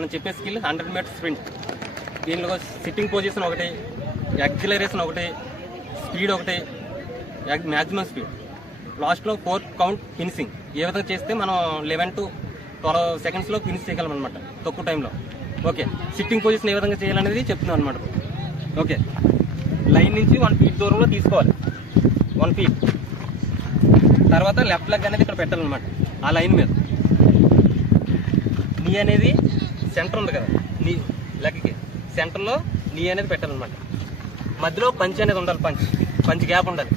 మనం చెప్పే skill 100 metres sprint. దీనిలో సిట్టింగ్ పొజిషన్ ఒకటి, యాక్సిలరేషన్ ఒకటి, స్పీడ్ ఒకటి, మ్యాక్సిమం స్పీడ్, లాస్ట్లో 4 కౌంట్ ఫినిషింగ్. ఏ విధంగా చేస్తే మనం 11 to 12 సెకండ్స్లో ఫినిష్ చేయగలం అనమాట, తక్కువ టైంలో. ఓకే, సిట్టింగ్ పొజిషన్ ఏ విధంగా చేయాలనేది చెప్తున్నాం అనమాట. ఓకే, లైన్ నుంచి 1 feet దూరంలో తీసుకోవాలి, 1 feet. తర్వాత లెఫ్ట్ లెగ్ అనేది ఇక్కడ పెట్టాలన్నమాట, ఆ లైన్ మీద. నీ అనేది సెంటర్ ఉంది కదా, నీ లెగ్కి సెంటర్లో నీ అనేది పెట్టాలన్నమాట. మధ్యలో పంచ్ అనేది ఉండాలి, పంచ్ గ్యాప్ ఉండాలి.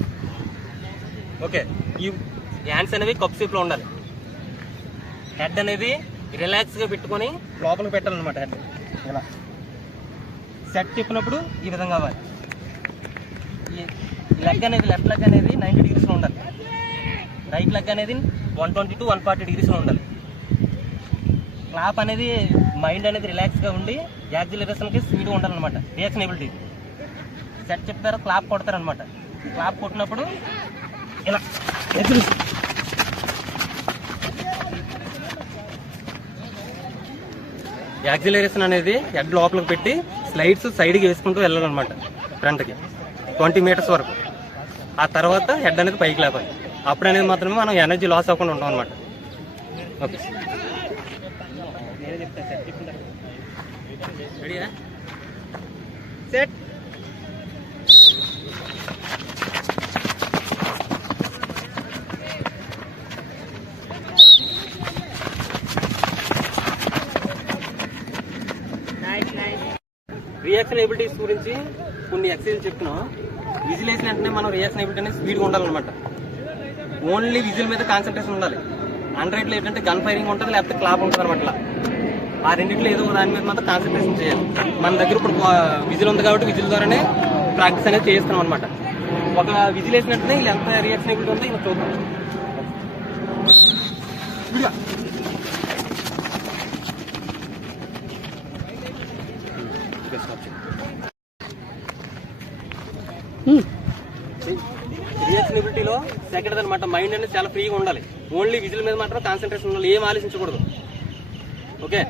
ఓకే, ఈ హ్యాండ్స్ అనేవి కప్ షేప్లో ఉండాలి. హెడ్ అనేది రిలాక్స్గా పెట్టుకొని లోపలికి పెట్టాలన్నమాట. హెడ్ ఇలా సెట్ చెప్పినప్పుడు ఈ విధంగా అవ్వాలి. ఈ లెగ్ అనేది, లెఫ్ట్ లెగ్ అనేది 90 degreesలో ఉండాలి. రైట్ లెగ్ అనేది 120 to 140 degreesలో ఉండాలి. క్లాప్ అనేది మైండ్ అనేది రిలాక్స్గా ఉండి యాక్సిలరేషన్కి స్పీడ్ ఉండాలన్నమాట, రియాక్షనబిలిటీ. సెట్ చెప్తారు, క్లాప్ కొడతారనమాట. క్లాప్ కొట్టినప్పుడు ఇలా యాక్సిలరేషన్ అనేది హెడ్ లోపలికి పెట్టి స్లైడ్స్ సైడ్కి వేసుకుంటూ వెళ్ళాలన్నమాట, ఫ్రంట్కి 20 meters వరకు. ఆ తర్వాత హెడ్ అనేది పైకి లేపాలి. అప్పుడు అనేది మాత్రమే మనం ఎనర్జీ లాస్ అవ్వకుండా ఉంటాం అనమాట. ఓకే, రెడీయా? సెట్. రియాక్షన్ ఎబిలిటీస్ గురించి కొన్ని ఎక్సర్సైజ్ చెప్తున్నాం. విజిల్ వేసిన వెంటనే మనం రియాక్షన్ ఎబిలిటీ అనేది స్పీడ్గా ఉండాలన్నమాట. ఓన్లీ విజిల్ మీద కాన్సన్ట్రేషన్ ఉండాలి. అండర్ రైట్లో ఏంటంటే గన్ ఫైరింగ్ ఉంటుంది, లేకపోతే క్లాప్ ఉంటుంది అనమాట. ఆ రెండింటిలో ఏదో దాని మీద మాత్రం కాన్సన్ట్రేషన్ చేయాలి. మన దగ్గర ఇప్పుడు విజిల్ ఉంది కాబట్టి విజిల్ ద్వారానే ప్రాక్టీస్ అనేది చేస్తున్నాం అనమాట. ఒక విజిల్ వేసినట్టునే ఇలా ఎంత రియాక్షన్ ఎబిలిటీ ఉందో ఇలా చూద్దాం. రియాక్షనబిలిటీలో సెకండ్ అనమాట. మైండ్ అనేది చాలా ఫ్రీగా ఉండాలి. ఓన్లీ విజిల్ మీద మాత్రం కాన్సన్ట్రేషన్ ఉండాలి, ఏం ఆలోచించకూడదు. ఓకే,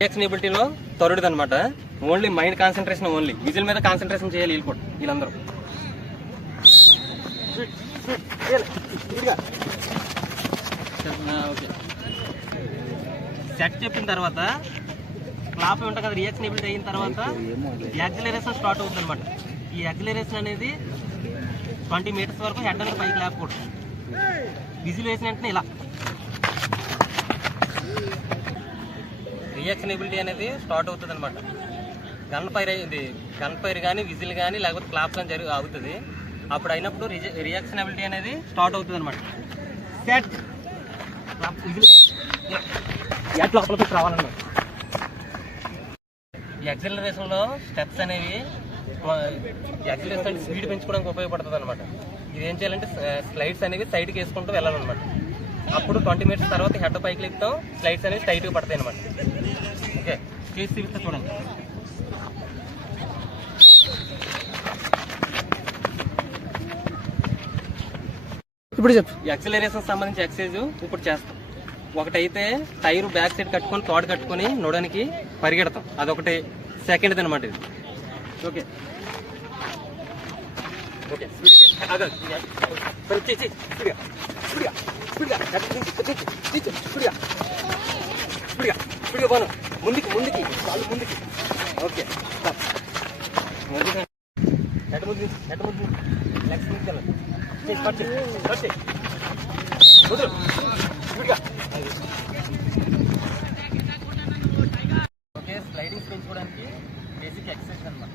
రియాక్షనబిలిటీలో థర్డ్ అనమాట. Only mind concentration, only whistle మీద కాన్సన్ట్రేషన్ చేయాలి వీళ్ళందరూ. ఓకే, సెట్ చెప్పిన తర్వాత క్లాప్ ఉంటుంది కదా, రియాక్షన్ ఎబిలిటీ అయిన తర్వాత యాక్సిలరేషన్ స్టార్ట్ అవుతుంది అనమాట. ఈ యాక్సిలరేషన్ అనేది 20 meters వరకు హెడ్ అనేది పైకి లేపకూడదు. విజిల్ వేసిన వెంటనే ఇలా రియాక్షన్ ఎబిలిటీ అనేది స్టార్ట్ అవుతుంది అనమాట. గన్ ఫైర్ కానీ విజిల్ కానీ లేకపోతే క్లాప్ కానీ అవుతుంది. అప్పుడు అయినప్పుడు రియాక్షన్ ఎబిలిటీ అనేది స్టార్ట్ అవుతుంది అనమాట. సెట్, క్లాప్, విజిల్ ఎట్ లోపలికి రావాలన్నమాట. ఈ యాక్సిలరేషన్లో స్టెప్స్ అనేవి యాక్సిలరేషన్ స్పీడ్ పెంచుకోవడానికి ఉపయోగపడుతుంది అనమాట. ఇది ఏం చేయాలంటే స్లైడ్స్ అనేవి సైడ్కి వేసుకుంటూ వెళ్ళాలన్నమాట. అప్పుడు 20 meters తర్వాత హెడ్ పైకి లేపుతాం, స్లైడ్స్ అనేవి టైట్గా పడతాయి అనమాట. ఓకే, చేసి చూపిస్తా చూడండి. ఇప్పుడు చెప్పు. యాక్సిలరేషన్ సంబంధించి ఎక్సర్సైజ్ ఇప్పుడు చేస్తాం. ఒకటైతే టైర్ బ్యాక్ సైడ్ కట్టుకొని తోడు కట్టుకొని నొడానికి పరిగెడతాం, అదొకటి. సెకండ్ అనమాట ఇది. ఓకే ఓకే, ముందుకి కాళ్ళు ముందుకి. ఓకే, హెడ్ ముందు లెగ్స్ ఓకే, స్లైడింగ్స్ పెంచుకోవడానికి బేసిక్ ఎక్సర్సైజ్ అనమాట.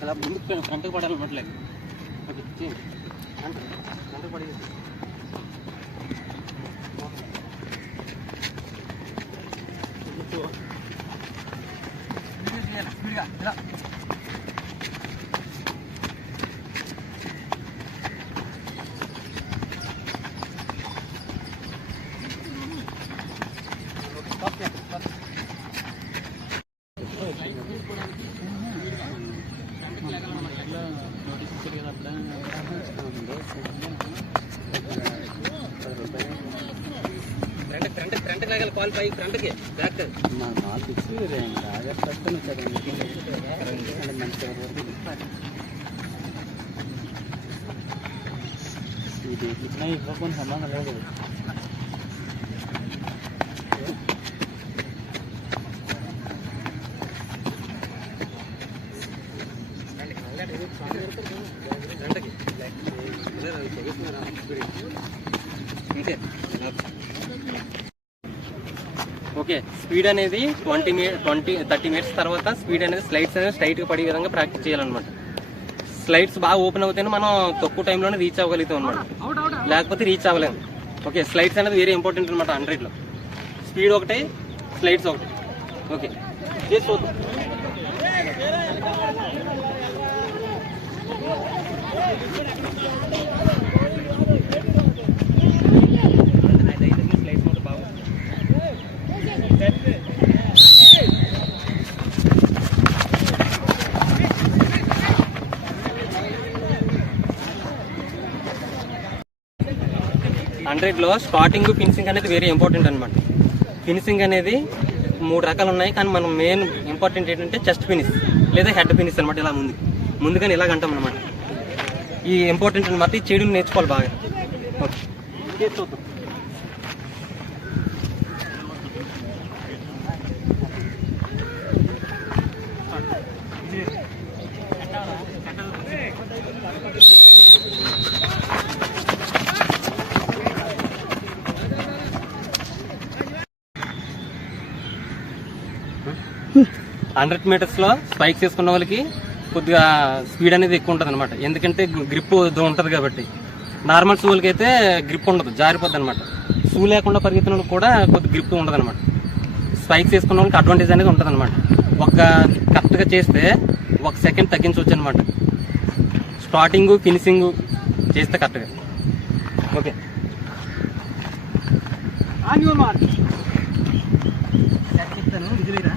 అలా ముందుకు ఫ్రంట్కి పడాలన్నమాట. లెగ్ ఓకే, ఫ్రంట్కి పడి స్పీడ్గా ఇలా ఫ్రంట్ లాగాలి కాల్ పై ఫ్రంట్కి బ్యాక్ ఇది ఇవ్వకుండా సంబంధం లేదు. ఓకే, స్పీడ్ అనేది 30 మినిట్స్ తర్వాత స్పీడ్ అనేది స్లైడ్స్ అనేది స్ట్రైట్గా పడే విధంగా ప్రాక్టీస్ చేయాలన్నమాట. స్లైడ్స్ బాగా ఓపెన్ అవుతాయి, మనం తక్కువ టైంలోనే రీచ్ అవ్వగలుగుతాం అనమాట, లేకపోతే రీచ్ అవ్వలేము. ఓకే, స్లైడ్స్ అనేది వెరీ ఇంపార్టెంట్ అనమాట 100లో. స్పీడ్ ఒకటి, స్లైడ్స్ ఒకటి. ఓకే, చేసి చూద్దాం. హండ్రెడ్లో స్టార్టింగ్ ఫినిషింగ్ అనేది వెరీ ఇంపార్టెంట్ అనమాట. ఫినిషింగ్ అనేది 3 రకాలు ఉన్నాయి, కానీ మనం మెయిన్ ఇంపార్టెంట్ ఏంటంటే చెస్ట్ ఫినిష్ లేదా హెడ్ ఫినిష్ అనమాట. ఇలా ముందుగానే ఇలాగ అంటాం అనమాట. ఈ ఇంపార్టెంట్ అనమాట, ఈ చేయడం నేర్చుకోవాలి బాగా. ఓకే, చూద్దాం. హండ్రెడ్ మీటర్స్లో స్పైక్స్ వేసుకున్న వాళ్ళకి కొద్దిగా స్పీడ్ అనేది ఎక్కువ ఉంటుంది అనమాట, ఎందుకంటే గ్రిప్ ఉంటుంది కాబట్టి. నార్మల్ షూలకి అయితే గ్రిప్ ఉండదు, జారిపోద్ది అనమాట. షూ లేకుండా పరిగెత్తిన వాళ్ళకి కూడా కొద్ది గ్రిప్ ఉండదు అనమాట. స్పైక్స్ వేసుకున్న వాళ్ళకి అడ్వాంటేజ్ అనేది ఉంటుంది అనమాట. కరెక్ట్గా చేస్తే 1 సెకండ్ తగ్గించవచ్చు అనమాట, స్టార్టింగ్ ఫినిషింగ్ చేస్తే కరెక్ట్గా. ఓకే, చెప్తాను, విజులేరా.